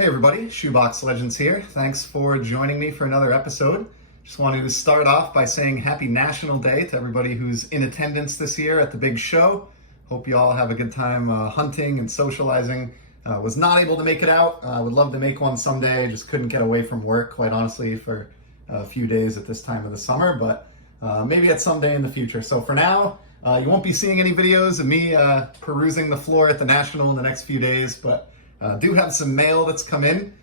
Hey everybody, Shoebox Legends here. Thanks for joining me for another episode. Just wanted to start off by saying Happy National Day to everybody who's in attendance this year at the big show. Hope you all have a good time hunting and socializing. Was not able to make it out. Would love to make one someday. Just couldn't get away from work, quite honestly, for a few days at this time of the summer, but maybe at some day in the future. So for now, you won't be seeing any videos of me perusing the floor at the National in the next few days, but do have some mail that's come in,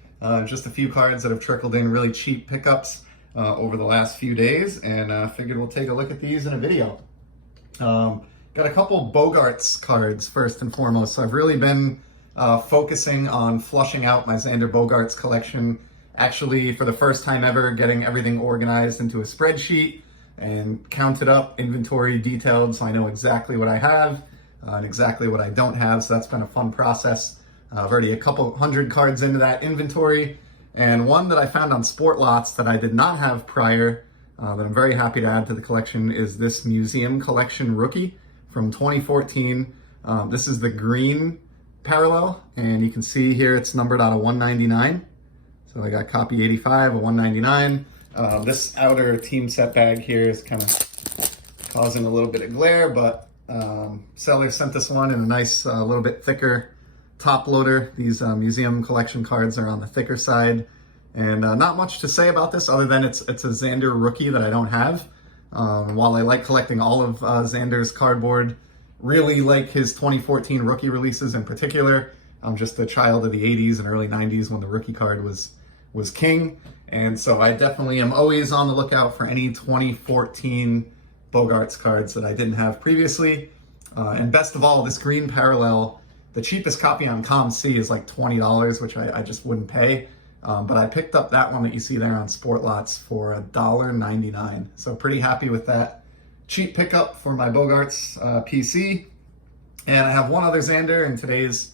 just a few cards that have trickled in, really cheap pickups over the last few days, and figured we'll take a look at these in a video. Got a couple Bogaerts cards first and foremost. So I've really been focusing on flushing out my Xander Bogaerts collection, actually for the first time ever getting everything organized into a spreadsheet and counted up, inventory detailed, so I know exactly what I have and exactly what I don't have, so that's been a fun process. I've already a couple hundred cards into that inventory, and one that I found on Sportlots that I did not have prior, that I'm very happy to add to the collection, is this Museum Collection rookie from 2014. This is the green parallel, and you can see here it's numbered out of 199. So I got copy 85 of 199. This outer team set bag here is kind of causing a little bit of glare, but seller sent this one in a nice, little bit thicker top loader. These Museum Collection cards are on the thicker side, and not much to say about this other than it's a Xander rookie that I don't have. While I like collecting all of Xander's cardboard, really like his 2014 rookie releases in particular. I'm just a child of the 80s and early 90s when the rookie card was king, and so I definitely am always on the lookout for any 2014 Bogaerts cards that I didn't have previously. And best of all, this green parallel, the cheapest copy on ComC is like $20, which I just wouldn't pay. But I picked up that one that you see there on Sportlots for $1.99. So pretty happy with that cheap pickup for my Bogaerts PC. And I have one other Xander in today's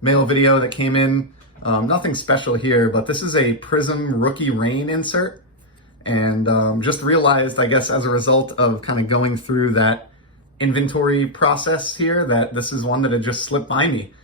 mail video that came in. Nothing special here, but this is a Prism Rookie Rain insert. And just realized, I guess, as a result of kind of going through that inventory process here, that this is one that had just slipped by me.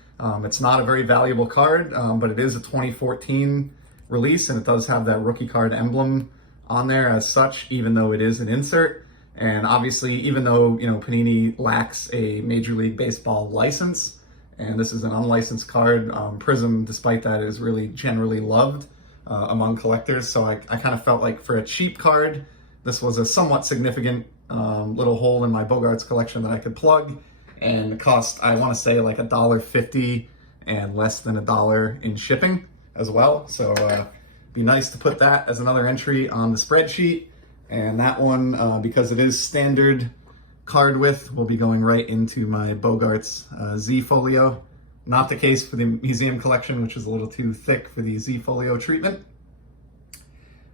It's not a very valuable card, but it is a 2014 release, and it does have that rookie card emblem on there as such, even though it is an insert. And obviously, even though, Panini lacks a Major League Baseball license, and this is an unlicensed card, Prism, despite that, is really generally loved among collectors. So I kind of felt like for a cheap card, this was a somewhat significant little hole in my Bogaerts collection that I could plug, and it cost, I want to say, like $1.50 and less than $1 in shipping as well. So be nice to put that as another entry on the spreadsheet. And that one, because it is standard card width, will be going right into my Bogaerts Z Folio. Not the case for the Museum Collection, which is a little too thick for the Z Folio treatment.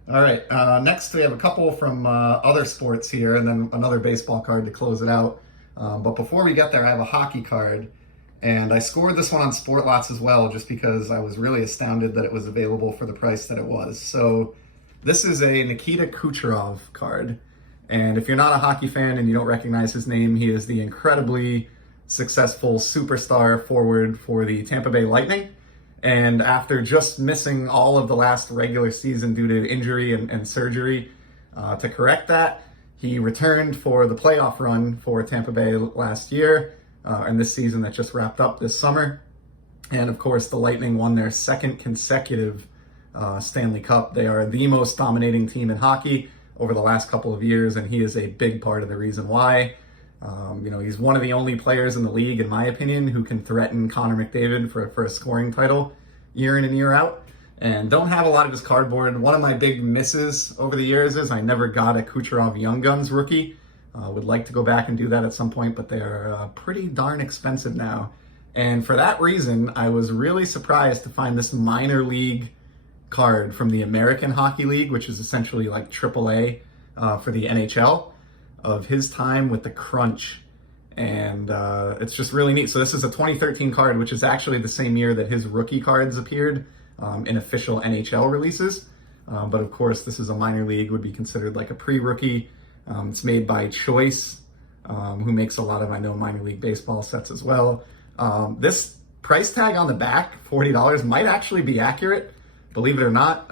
All right, next we have a couple from other sports here, and then another baseball card to close it out. But before we get there, I have a hockey card, and I scored this one on Sportlots as well, just because I was really astounded that it was available for the price that it was. So this is a Nikita Kucherov card, and if you're not a hockey fan and you don't recognize his name, he is the incredibly successful superstar forward for the Tampa Bay Lightning. And after just missing all of the last regular season due to injury and surgery, to correct that, he returned for the playoff run for Tampa Bay last year, and this season that just wrapped up this summer. And of course, the Lightning won their second consecutive Stanley Cup. They are the most dominating team in hockey over the last couple of years, and he is a big part of the reason why. He's one of the only players in the league, in my opinion, who can threaten Connor McDavid for a scoring title year in and year out. And don't have a lot of his cardboard. One of my big misses over the years is I never got a Kucherov Young Guns rookie. Would like to go back and do that at some point, but they're pretty darn expensive now. And for that reason, I was really surprised to find this minor league card from the American Hockey League, which is essentially like AAA for the NHL, of his time with the Crunch. And it's just really neat. So this is a 2013 card, which is actually the same year that his rookie cards appeared in official NHL releases. But of course, this is a minor league, would be considered like a pre-rookie. It's made by Choice, who makes a lot of, I know, minor league baseball sets as well. This price tag on the back, $40, might actually be accurate. Believe it or not,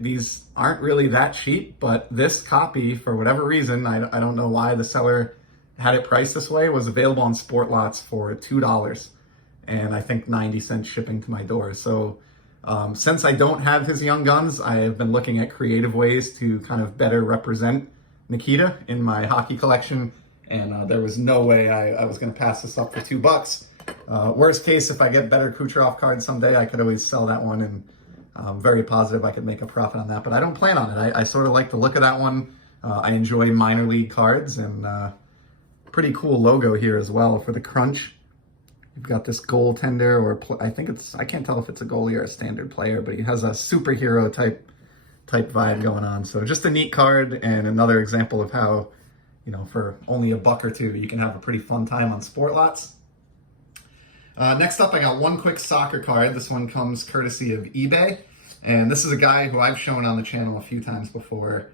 these aren't really that cheap, but this copy, for whatever reason, I don't know why the seller had it priced this way, was available on Sportlots for $2 and I think 90 cents shipping to my door. So since I don't have his Young Guns, I have been looking at creative ways to kind of better represent Nikita in my hockey collection, and there was no way I was going to pass this up for $2. Worst case, if I get better Kucherov cards someday, I could always sell that one, and I'm very positive I could make a profit on that, but I don't plan on it. I sort of like the look of that one. I enjoy minor league cards, and pretty cool logo here as well for the Crunch. You've got this goaltender, or I can't tell if it's a goalie or a standard player, but he has a superhero type vibe going on. So just a neat card, and another example of how, for only $1 or $2, you can have a pretty fun time on Sportlots. Next up, I got one quick soccer card. This one comes courtesy of eBay, and this is a guy who I've shown on the channel a few times before.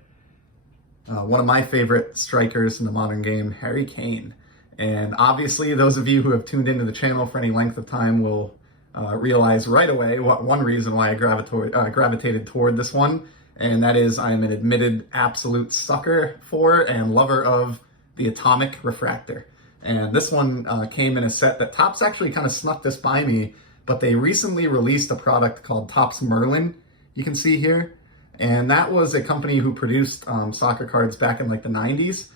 One of my favorite strikers in the modern game, Harry Kane. And obviously, those of you who have tuned into the channel for any length of time will realize right away one reason why I gravitated toward this one, and that is I'm an admitted absolute sucker for and lover of the Atomic Refractor. And this one came in a set that Topps actually kind of snuck this by me, but they recently released a product called Topps Merlin, you can see here. And that was a company who produced soccer cards back in like the 90s.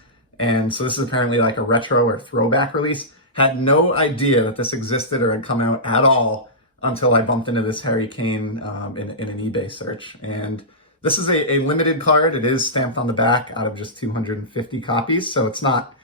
And so this is apparently like a retro or throwback release. Had no idea that this existed or had come out at all until I bumped into this Harry Kane in an eBay search. And this is a limited card. It is stamped on the back out of just 250 copies. So it's not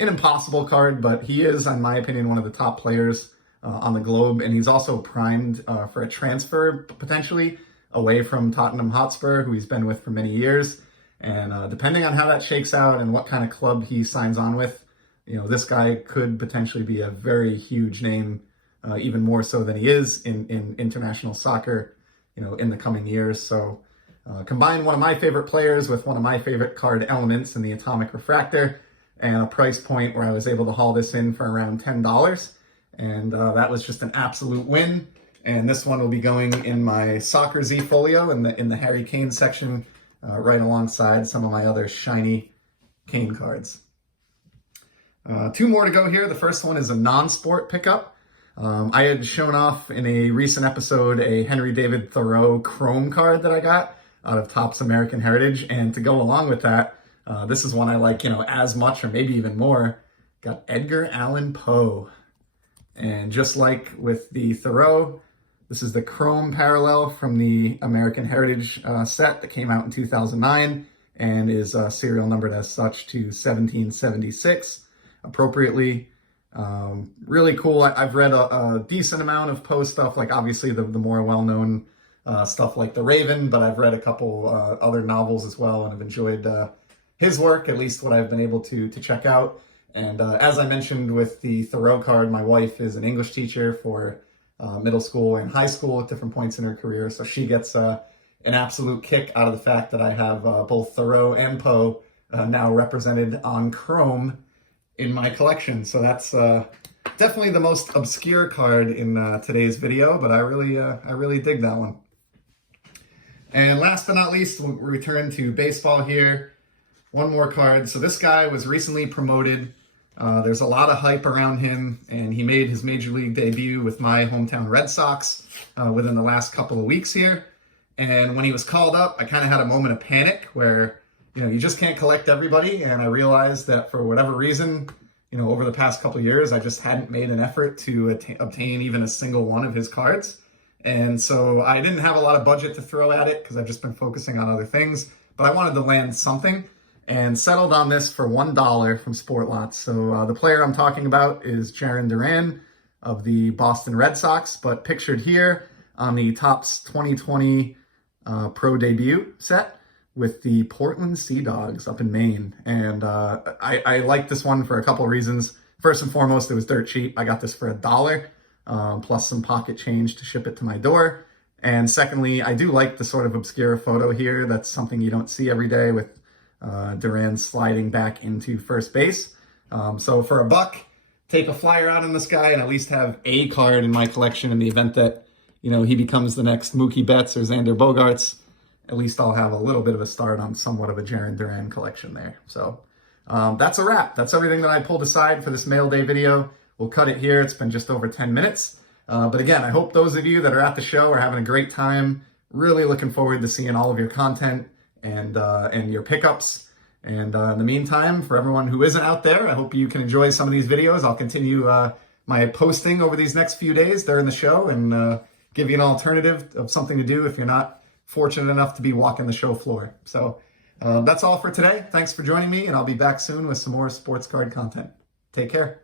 an impossible card, but he is, in my opinion, one of the top players on the globe. And he's also primed for a transfer potentially away from Tottenham Hotspur, who he's been with for many years. And depending on how that shakes out and what kind of club he signs on with, this guy could potentially be a very huge name, even more so than he is in international soccer, in the coming years. So combine one of my favorite players with one of my favorite card elements in the Atomic Refractor, and a price point where I was able to haul this in for around $10. And that was just an absolute win. And this one will be going in my Soccer Z folio in the Harry Kane section, right alongside some of my other shiny Kane cards. Two more to go here. The first one is a non-sport pickup. I had shown off in a recent episode a Henry David Thoreau Chrome card that I got out of Topps American Heritage. And to go along with that, this is one I like, as much or maybe even more. Got Edgar Allan Poe. And just like with the Thoreau, this is the Chrome parallel from the American Heritage set that came out in 2009 and is serial numbered as such to 1776 appropriately. Really cool. I've read a decent amount of Poe stuff, like obviously the more well-known stuff like The Raven, but I've read a couple other novels as well and have enjoyed his work, at least what I've been able to check out. And as I mentioned with the Thoreau card, my wife is an English teacher for middle school and high school at different points in her career. So she gets an absolute kick out of the fact that I have both Thoreau and Poe now represented on Chrome in my collection. So that's definitely the most obscure card in today's video, but I really dig that one. And last but not least, we'll return to baseball here. One more card. So this guy was recently promoted. There's a lot of hype around him, and he made his major league debut with my hometown Red Sox within the last couple of weeks here. And when he was called up, I kind of had a moment of panic where, you just can't collect everybody. And I realized that for whatever reason, over the past couple of years, I just hadn't made an effort to obtain even a single one of his cards. And so I didn't have a lot of budget to throw at it because I've just been focusing on other things. But I wanted to land something and settled on this for $1 from Sportlots. So the player I'm talking about is Jarren Duran of the Boston Red Sox, but pictured here on the Topps 2020 Pro Debut set with the Portland Sea Dogs up in Maine. And I like this one for a couple of reasons. First and foremost, it was dirt cheap. I got this for $1, plus some pocket change to ship it to my door. And secondly, I do like the sort of obscure photo here. That's something you don't see every day, with Duran sliding back into first base. So for $1, take a flyer out in the sky and at least have a card in my collection in the event that, he becomes the next Mookie Betts or Xander Bogaerts. At least I'll have a little bit of a start on somewhat of a Jarren Duran collection there. So that's a wrap. That's everything that I pulled aside for this mail day video. We'll cut it here. It's been just over 10 minutes. But again, I hope those of you that are at the show are having a great time. Really looking forward to seeing all of your content and your pickups. And in the meantime, for everyone who isn't out there, I hope you can enjoy some of these videos. I'll continue my posting over these next few days during the show and give you an alternative of something to do if you're not fortunate enough to be walking the show floor. So that's all for today. Thanks for joining me, and I'll be back soon with some more sports card content. Take care.